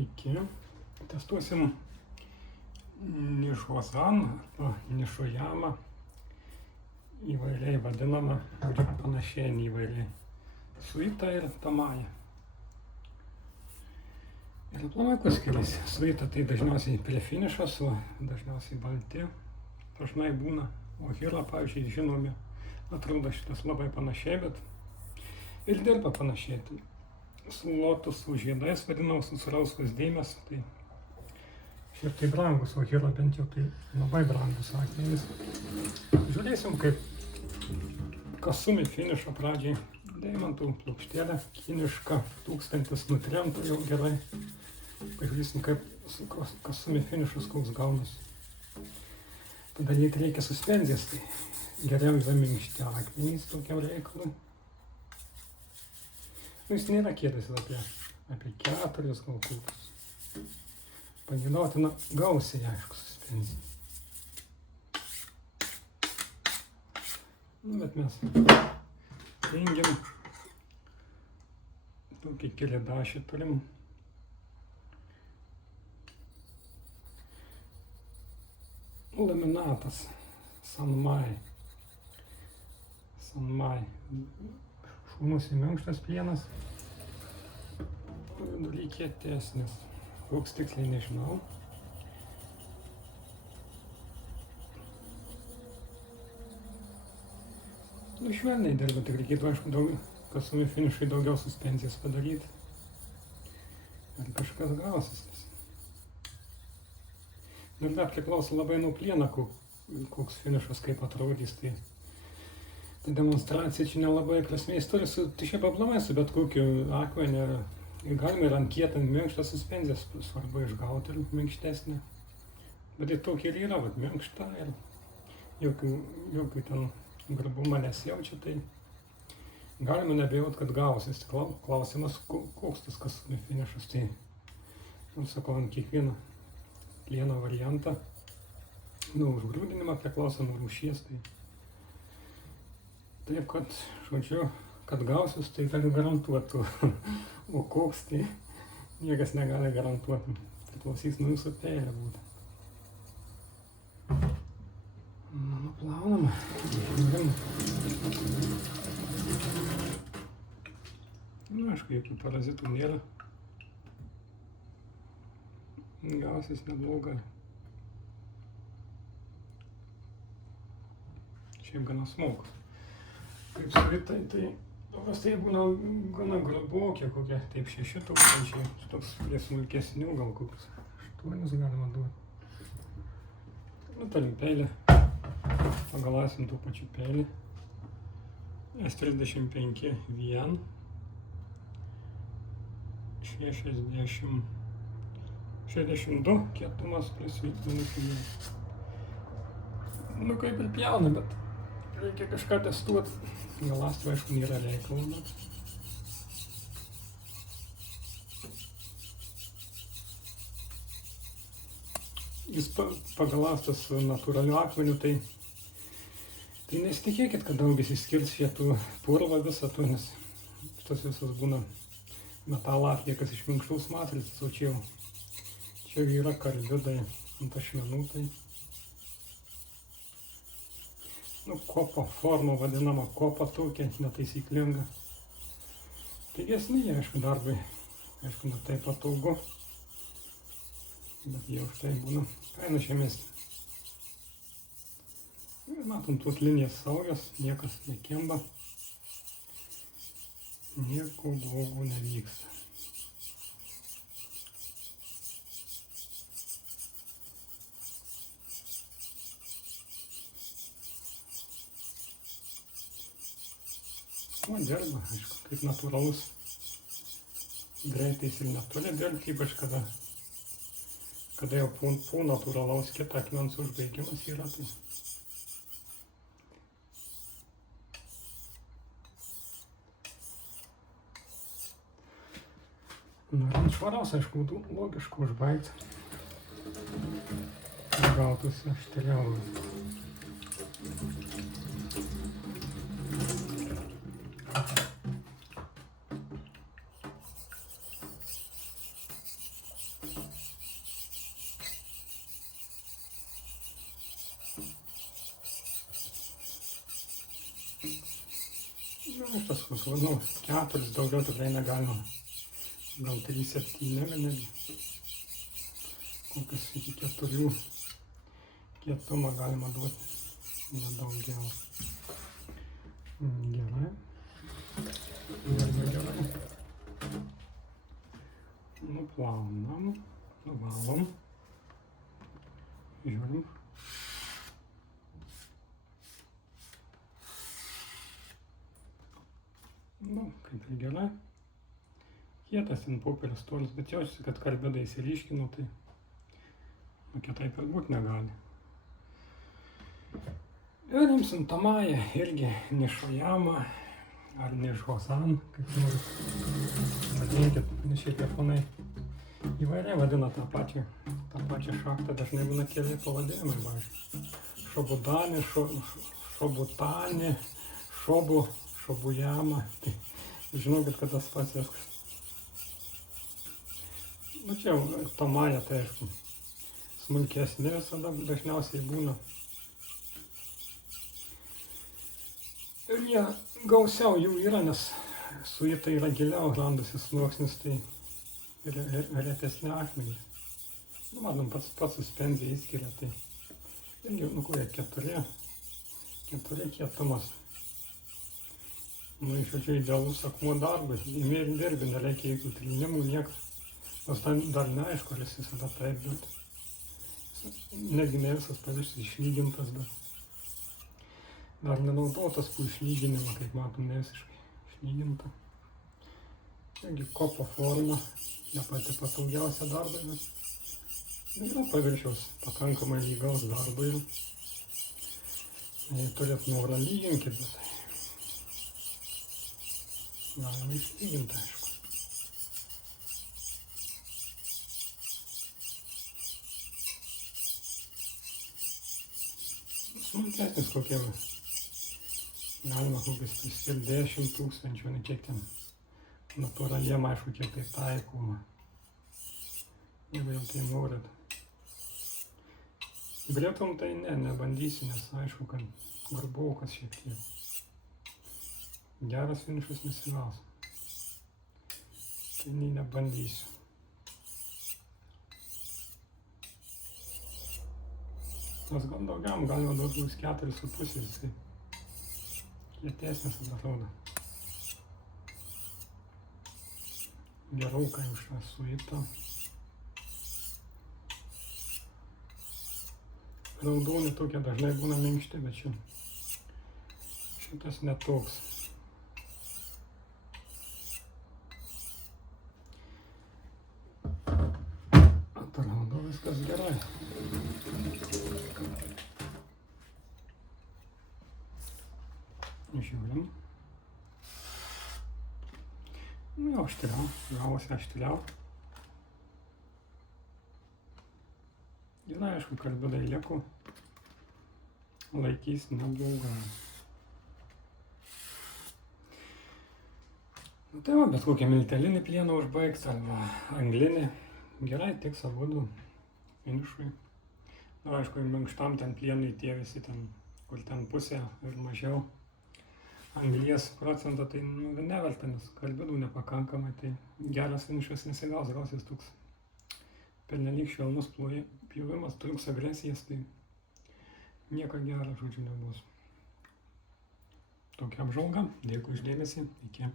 Sveiki. Testuosim nišuozan arba nišujamą, įvairiai vadinamą, kuri panašiai įvairiai suita ir tamaja. Ir aplamai kuo skiriasi. Suita tai dažniausiai prie finišas, o dažniausiai balti dažnai būna. O hira, pavyzdžiui, žinomi, atrodo šitas labai panašiai, bet ir dirba panašiai. Tai slotus su žiedais vadinamos susiraustos dėmės, tai šiaip tai brangus, o hira bent jau tai labai brangus akmenys. Žiūrėsim, kaip kasumi finišo pradžiai. Deimantų plokštelė kiniška, 1000 nutremta jau gerai. Pažiūrėsim, kaip kasumi finišas koks gaunas. Padaryti reikia suspenzijas, tai geriau yra minkšti akmenys tokiam reikalui. Nu, jis nėra kietas, apie 4 gal kokius. Pageidautina gausiai, aišku, suspenzija. Nu, bet mes rengiam tokį keliadašį turim. Laminatas Sanmai. Šūmus minkštas plienas. Vidury kietesnis. Koks tiksliai nežinau. Nu, švelniai dirba, tik reikėtų, aišku, kasumi finišai daugiau suspenzijas padaryti. Ir kažkas gausis. Ir dar priklauso labai nuo plieno, koks finišas kaip atrodys. Tai demonstracija čia nelabai prasmės turi, tai šiaip aplamai su bet kokiu akmeniu. Galima ir ant kietą minkštą suspenzijas, svarbu išgauti ir minkštesnę. Bet tai tokia ir yra, minkšta ir jokių ten grubumą nesijaučia, tai galima nebijot, kad gausis. Klausimas, koks tas kasumi finišas. Tai, sakau, ant kiekvieno plieno variantą, nuo užgrūdinimą priklauso nuo rūšies. Taip, kad, žodžiu, kad gausius, tai galiu garantuoti, o koks, tai niekas negali garantuoti. Priklausys nuo jūsų peilio būtent. Nuplaunama. Nu, aišku, jokių parazitų nėra. Gausis neblogai. Šiaip gana smogu. Kaip suvitai, tai paprastai būna gana grubokie, kokie taip 6000, toks prie smulkesnių, gal kokius 8 galima duoti. Nu, turim peilį, pagalasim tų pačių peilį. S35 vien, 62 kietumas plius minus. Nu, kaip ir pjauna, bet reikia kažką testuoti. Galastro, aišku, nėra reikalo. Jis pagalastas natūraliu akmeniu, tai nesitikėkit, kad daug išsiskirs šitų purvą visą to, nes šitas visas būna metalo atliekas iš minkštos matricos, o čia yra karbidai ant ašmenų, tai kopo forma vadinama, kopa tokia netaisyklinga. Pigesni, aišku, darbai, aišku, ne taip patogu, bet jau štai būna kaina žemesnė. Ir matom, tos linijas saugios, niekas nekimba, nieko blogo nevyksta. O dirba, aišku, kaip natūralus. Greitais ir neturi dirbti, ypač kada jau po natūralaus kitą akmens užbaigimas yra. Tai. Norint švaraus, aišku, būtų logiška užbaigti. Gautųsi aštriau. Iš tiesų, nu, 4 daugiau tikrai negalima. Gal 3-7, netgi. Kokius iki 4 kietumą galima duoti, nedaugiau. Gerai. Gerai. Nuplaunam, nuvalom. Žiūrim. Nu, kaip ir gerai. Kietas ten popierius tolis, bet jaučiasi, kad karbidai įsiryškino, tai kitaip ir būt negali. Ir imsim Tamają, irgi Nišojama, ar Nišhosan, kaip nors vadinkit, nes šiaip japonai įvairiai vadina tą pačią šachtą, dažnai būna keli pavadėjimai, pavyzdžiui. Šobudani, Šobutani, Šobujama, tai žinokit, kad tas pats viskas. Nu čia Tamaja, tai aišku, smulkesni visada dažniausiai būna. Ir jie gausiau jų yra, nes suita yra giliau randasi sluoksnis, tai retesni akmenys. Nu, matom, pats suspenzija įskiria, tai irgi, nu kurie 4 kietumas. Nu, iš čia idealus akmuo darbui, imi ir dirbi, nereikia jokių trinimų, nieko. Nors dar neaišku, ar jis visada taip, bet netgi ne visas paviršius išlygintas, dar nenaudotas po išlyginimą, kaip matom, ne visiškai išlyginta. Taigi kopo forma, ne pati patogiausia darbui, bet yra paviršiaus pakankamai lygaus darbui. Jei turėt norą lyginkit, bet galima išlyginti, aišku. Smulkesnis kokie, galima kokius priskirti 10 000, ne kiek ten natūraliem, aišku, kiek tai taikoma, jeigu jau tai norit. Britom tai nebandysiu, nes aišku, kad grubokas šiek tiek. Geras finišas nesigaus, tai nebandysiu. Nors gal daugiam, galima duoti 4,5, jisai kietesnis atrodo. Gerokai už tą suitą. Raudoni tokie dažnai būna minkšti, bet šitas netoks. Atrodo viskas gerai. Žiūrim. Nu jau aštriau, gavosi aštriau. Ir aišku, karbidai lieko laikys neblogai. Nu tai va, bet kokią miltelinį plieną užbaigs, arba anglinį. Gerai, tiks abudu finišui. Na aišku, minkštam ten plienui tie visi ten, kur ten pusė ir mažiau anglies procentą, tai neverta, nes karbidų nepakankamai, tai geras finišas nesigaus, gausis toks pernelyg švelnus pjovimas, truks agresijas, tai nieko gero, žodžiu, nebus. Tokia apžvalga, dėkui už dėmesį, iki.